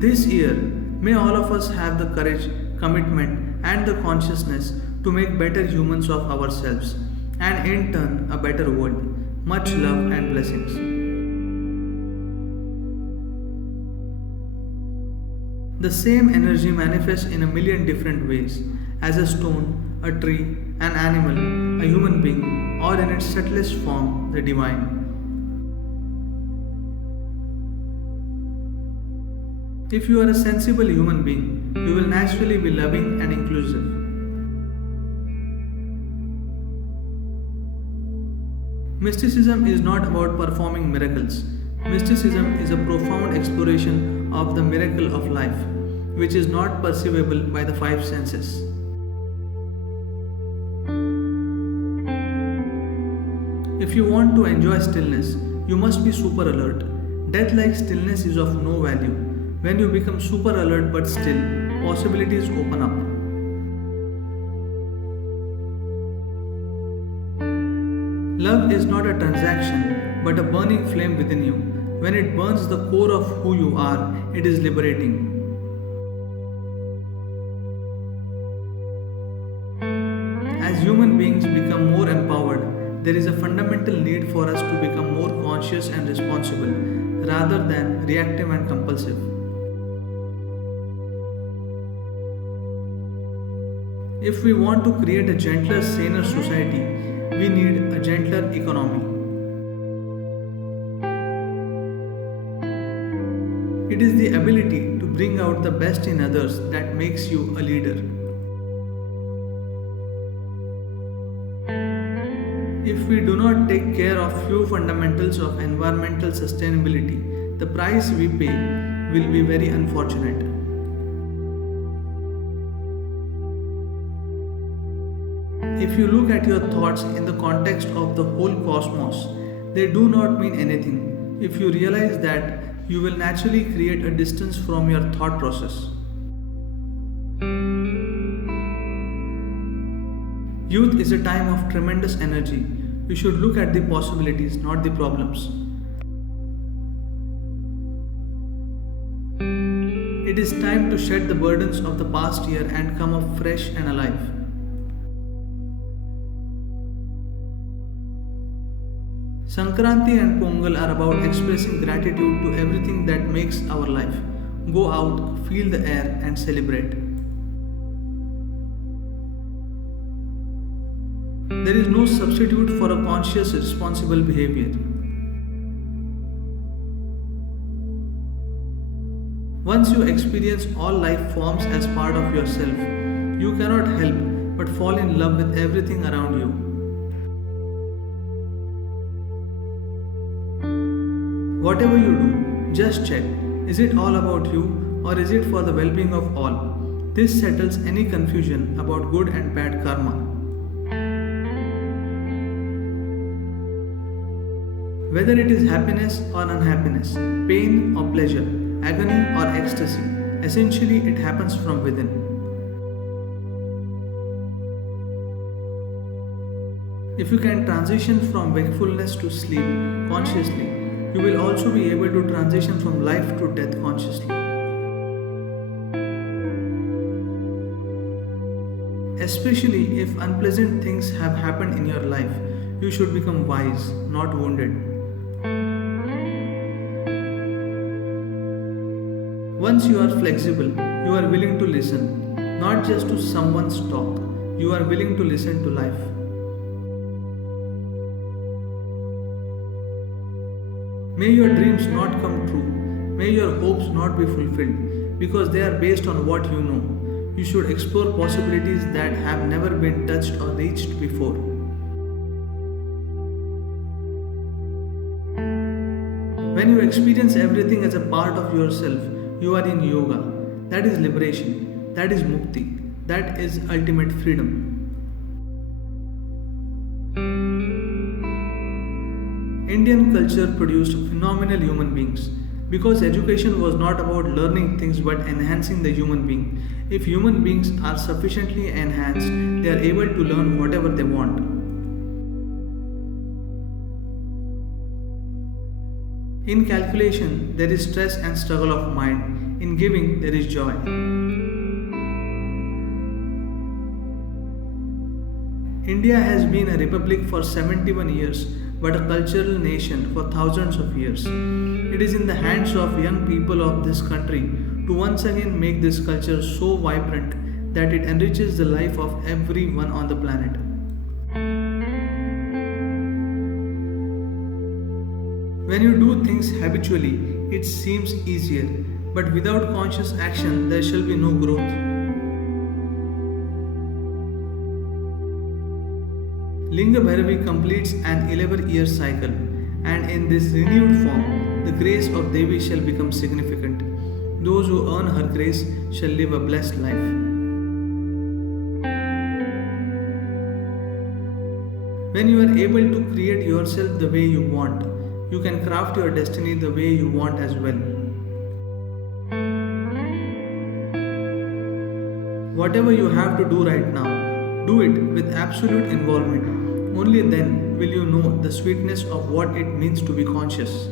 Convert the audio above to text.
This year, may all of us have the courage, commitment, and the consciousness to make better humans of ourselves and in turn a better world. Much love and blessings. The same energy manifests in a million different ways as a stone, a tree, an animal, a human being, or in its subtlest form, the divine. If you are a sensible human being, you will naturally be loving and inclusive. Mysticism is not about performing miracles. Mysticism is a profound exploration of the miracle of life, which is not perceivable by the five senses. If you want to enjoy stillness, you must be super alert. Death like stillness is of no value. When you become super alert but still, possibilities open up. Love is not a transaction, but a burning flame within you. When it burns the core of who you are, it is liberating. As human beings become more empowered, there is a fundamental need for us to become more conscious and responsible, rather than reactive and compulsive. If we want to create a gentler, saner society, we need a gentler economy. It is the ability to bring out the best in others that makes you a leader. If we do not take care of few fundamentals of environmental sustainability, the price we pay will be very unfortunate. If you look at your thoughts in the context of the whole cosmos, they do not mean anything if you realize that you will naturally create a distance from your thought process. Youth is a time of tremendous energy. You should look at the possibilities, not the problems. It is time to shed the burdens of the past year and come up fresh and alive. Sankranti and Pongal are about expressing gratitude to everything that makes our life. Go out, feel the air, and celebrate. There is no substitute for a conscious, responsible behavior. Once you experience all life forms as part of yourself, you cannot help but fall in love with everything around you. Whatever you do, just check, is it all about you or is it for the well-being of all? This settles any confusion about good and bad karma. Whether it is happiness or unhappiness, pain or pleasure, agony or ecstasy, essentially it happens from within. If you can transition from wakefulness to sleep consciously, you will also be able to transition from life to death consciously. Especially if unpleasant things have happened in your life, you should become wise, not wounded. Once you are flexible, you are willing to listen, not just to someone's talk, you are willing to listen to life. May your dreams not come true. May your hopes not be fulfilled because they are based on what you know. You should explore possibilities that have never been touched or reached before. When you experience everything as a part of yourself, you are in yoga. That is liberation. That is mukti. That is ultimate freedom. Indian culture produced phenomenal human beings because education was not about learning things but enhancing the human being. If human beings are sufficiently enhanced, they are able to learn whatever they want. In calculation, there is stress and struggle of mind. In giving, there is joy. India has been a republic for 71 years, but a cultural nation for thousands of years. It is in the hands of young people of this country to once again make this culture so vibrant that it enriches the life of everyone on the planet. When you do things habitually, it seems easier, but without conscious action, there shall be no growth. Linga Bhairavi completes an 11-year cycle, and in this renewed form, the grace of Devi shall become significant. Those who earn her grace shall live a blessed life. When you are able to create yourself the way you want, you can craft your destiny the way you want as well. Whatever you have to do right now, do it with absolute involvement. Only then will you know the sweetness of what it means to be conscious.